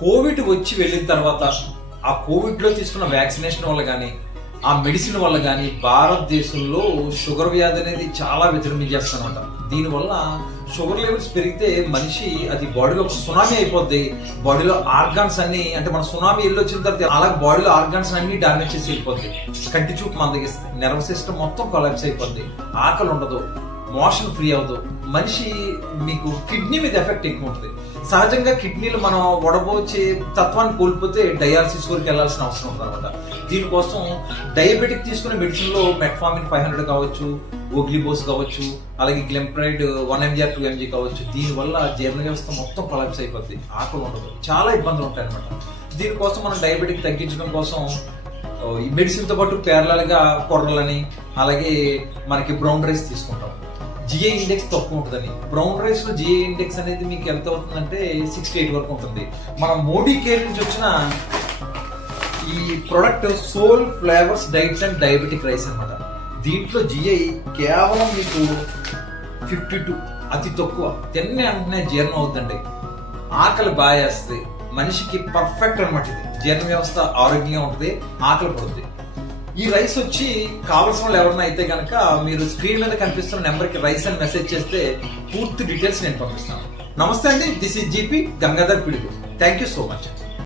Covid వచ్చి వెళ్ళిన తర్వాత ఆ కోవిడ్ లో తీసుకున్న వ్యాక్సినేషన్ వల్ల కానీ ఆ మెడిసిన్ వల్ల కానీ భారతదేశంలో షుగర్ వ్యాధి అనేది చాలా విజృంభించేస్తానంట. దీనివల్ల షుగర్ లెవెల్స్ పెరిగితే మనిషి అది బాడీలో సునామీ అయిపోద్ది. బాడీలో ఆర్గాన్స్ అన్ని, అంటే మన సునామీ వెళ్ళి వచ్చిన తర్వాత అలా బాడీలో ఆర్గాన్స్ అన్ని డామేజ్ చేసి వెళ్ళిపోద్ది. కంటి చూపు మందగిస్తుంది, నర్వ్ సిస్టమ్ మొత్తం కొలాప్స్ అయిపోద్ది, ఆకలి ఉండదు, మోషన్ ఫ్రీ అవ్వదు. మనిషి మీకు కిడ్నీ మీద ఎఫెక్ట్ ఎక్కువ ఉంటుంది. సహజంగా కిడ్నీలు మనం వడబోచే తత్వాన్ని కోల్పోతే డయాలసిస్ వరకు వెళ్లాల్సిన అవసరం ఉంటుంది అనమాట. దీనికోసం డయాబెటిక్ తీసుకునే మెడిసిన్ లో మెట్ఫార్మిన్ 500 కావచ్చు, ఓగ్లిబోస్ కావచ్చు, అలాగే గ్లింప్రైడ్ 1 mg 2 mg కావచ్చు. దీనివల్ల జీర్ణ వ్యవస్థ మొత్తం కొలాప్స్ అయిపోద్ది, ఆకలి ఉండదు, చాలా ఇబ్బందులు ఉంటాయి అనమాట. దీనికోసం మనం డయాబెటిక్ తగ్గించడం కోసం ఈ మెడిసిన్ తో పాటు ప్యారలల్ గా కొర్రలని, అలాగే మనకి బ్రౌన్ రైస్ తీసుకుంటాం. జిఐ ఇండెక్స్ తక్కువ ఉంటుందని. బ్రౌన్ రైస్ లో జిఐ ఇండెక్స్ అనేది మీకు ఎంత అవుతుందంటే 68 వరకు ఉంటుంది. మన మోడీ కేర్ నుంచి వచ్చిన ఈ product soul flavours diet and diabetic rice అనమాట. దీంట్లో జిఐ కేవలం మీకు 52, అతి తక్కువ. తిన్న వెంటనే జీర్ణం అవుతుందండి, ఆకలి బాగా వేస్తుంది, మనిషికి పర్ఫెక్ట్ అనమాట. ఇది జీర్ణ వ్యవస్థ ఆరోగ్యంగా ఉంటుంది, ఆకలి పడుతుంది. ఈ రైస్ వచ్చి కావాల్సిన వాళ్ళు ఎవరైనా అయితే కనుక మీరు స్క్రీన్ మీద కనిపిస్తున్న నెంబర్కి రైస్ అని మెసేజ్ చేస్తే పూర్తి డీటెయిల్స్ నేను పంపిస్తాను. నమస్తే అండి, దిస్ ఈజ్ జీపీ గంగాధర్ పిడుగు. Thank you so much.